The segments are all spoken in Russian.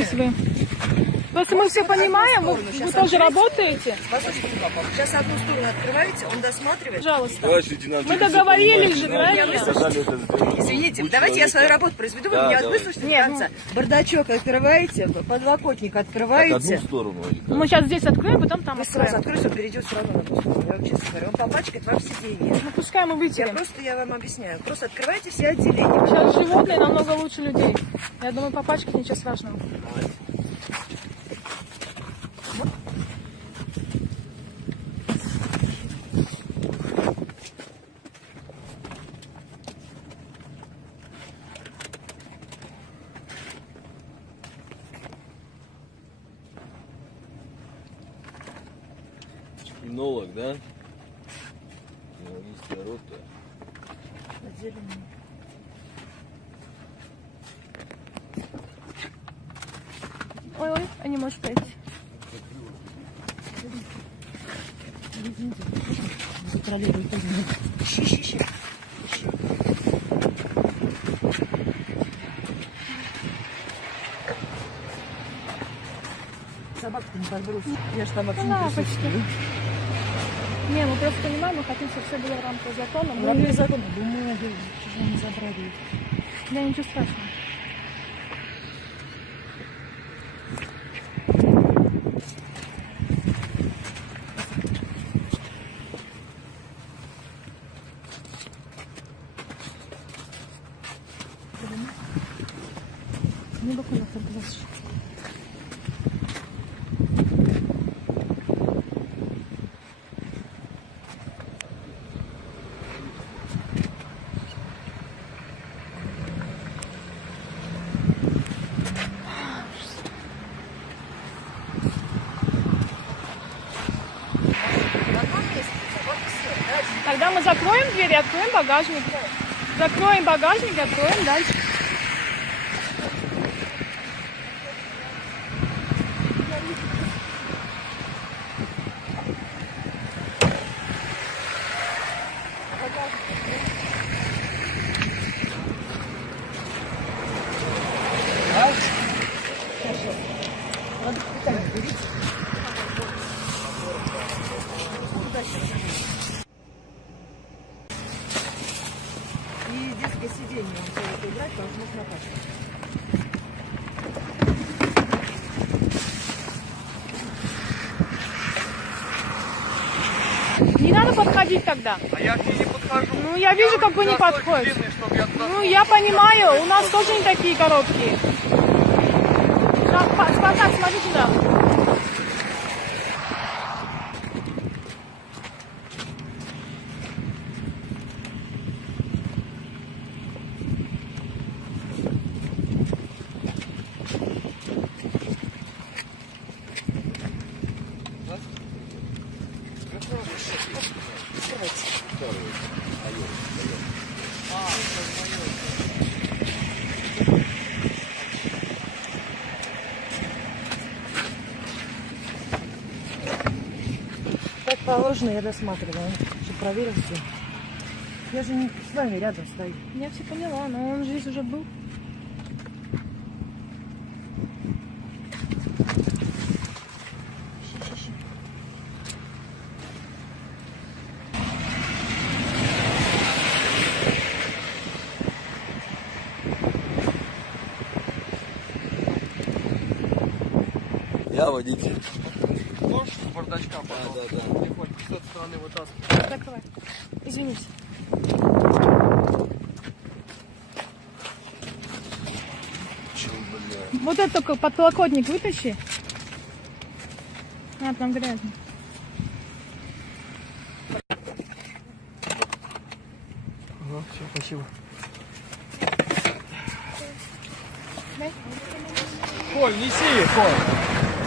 Записываем. Просто мы все понимаем, вы тоже работаете. Сейчас одну сторону открываете, он досматривает. Пожалуйста. Мы договорились же, правильно? Извините, давайте я свою работу произведу, вы меня выслушайте до конца. Бардачок открываете, подлокотник открываете. Одну сторону. Мы сейчас здесь откроем, потом там Вы сразу откроем. откроете, он перейдет все равно на ту сторону. Я вам честно говорю, он попачкает вам сиденье. Ну пускай мы вытерем. Я вам объясняю. Просто открывайте все отделения. Сейчас животные намного лучше людей. Я думаю, попачкать ничего страшного. Кинолог, да? Кинологическая рота. Ой-ой, а не можешь пойти. Ищи. Собаку-то не подбросил. Я ж собаку не Лапочки. присутствую. Не, мы просто понимаем, мы хотим, чтобы все было в рамках закона. В рамках закона. Думаю, чужого не забрали. Да, ничего страшного. Не бокально подглазишь. Тогда мы закроем дверь и откроем багажник. Закроем багажник и откроем дальше. И детское сиденье, он все это убрать, потому что нужно пачкать. Не надо подходить тогда. А я к ней не подхожу. Ну, я вижу, как вы не подходите. Ну, я понимаю, у нас тоже не такие коробки. Спартак, смотри туда. Как положено, я досматриваю, чтобы проверил все. Я же не с вами рядом стою. Я все поняла, но он здесь уже был. Я водитель. Можешь с бардачка, пожалуйста? Да. Тихонько с этой стороны вытаскивай. Закрывай. Извините. Чё, бля. Вот это только подлокотник вытащи. А, там грязно. Ага, все, спасибо. Дай. Коль, неси, Коль.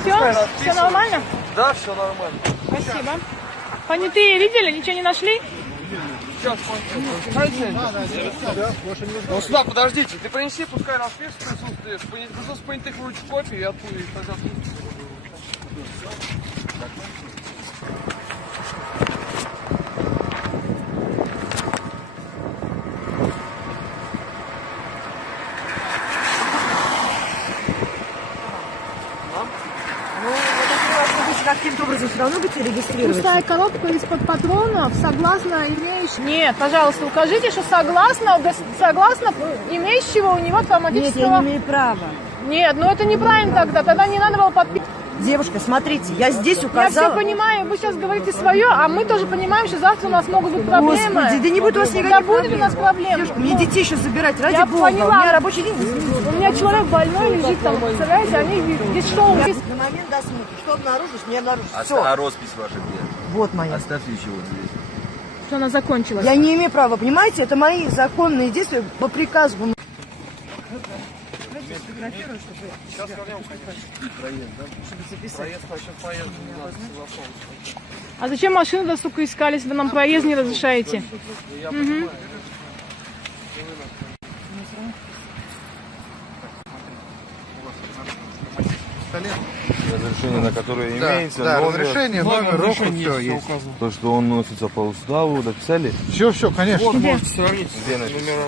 Все? Все нормально? Да, все нормально. Спасибо. Понятые видели? Ничего не нашли? Сейчас, ну сюда, подождите, ты принеси, пускай распишет присутствие, с понятых вручу копию и оттуда их тогда. каким-то образом все равно будете регистрировать? Пустая коробка из-под патронов, согласно имеющему... Нет, пожалуйста, укажите, что согласно имеющего у него Нет, травматического... я не имею права. Нет, ну это неправильно тогда не надо было подписывать. Девушка, смотрите, я здесь Я указала... все понимаю, вы сейчас говорите свое, а мы тоже понимаем, что завтра у нас могут быть проблемы. Господи, да не будет у вас никаких Да будет проблем. у нас проблем. Девушка, мне детей еще забирать, ради Я бога. поняла. У меня рабочий день. У меня человек больной лежит там, представляете, они здесь что у нас? На момент досмотра. Что обнаружишь, не обнаружишь. А Все. роспись ваша где? Вот моя. Оставьте еще вот здесь. Что она закончилась. Я не имею права, понимаете? Это мои законные действия по приказу. Сейчас вернем, проезд, да? Проезд, сейчас поезд, не надо телефон. А зачем машину-то, сука, искались? Вы нам проезд не разрешаете. Я понимаю. Разрешение, на которое имеется, Да, номер, разрешение, номер, рокот, все есть. то, что он носится по уставу, дописали? Все, конечно. Вот, можете сравнить Где написано? номера.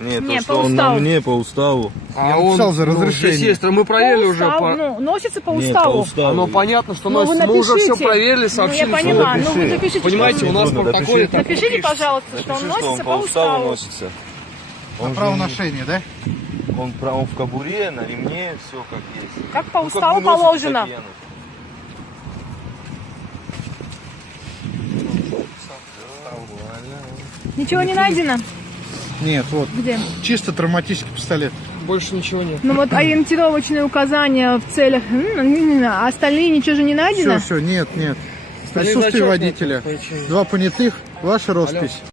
Нет, Не, то, по что он уставу. на мне по уставу. Я написал за разрешение. Здесь есть, мы проверили уже. Ну, носится по Нет, по уставу. уставу. Оно понятно, что Ну, вы носится. Мы уже все напишите. проверили, сообщили. Ну, я что поняла. напиши. Ну, вы напишите, Понимаете, что... у нас в Напиши. протоколе так Напишите, напишется. пожалуйста, что он Напиши, что носится он по уставу. носится. На Он правоношение, да? Он в кобуре, на ремне, все как есть. Как по Ну, как уставу вы носите, положено. так и я ношу. Ничего не найдено? Нет, вот. Где? Чисто травматический пистолет. Больше ничего нет. Ну вот ориентировочные указания в целях, а остальные ничего же не найдено? Все, нет. Остальные Присутствие зачетные водителя. причины. 2 понятых, ваша роспись.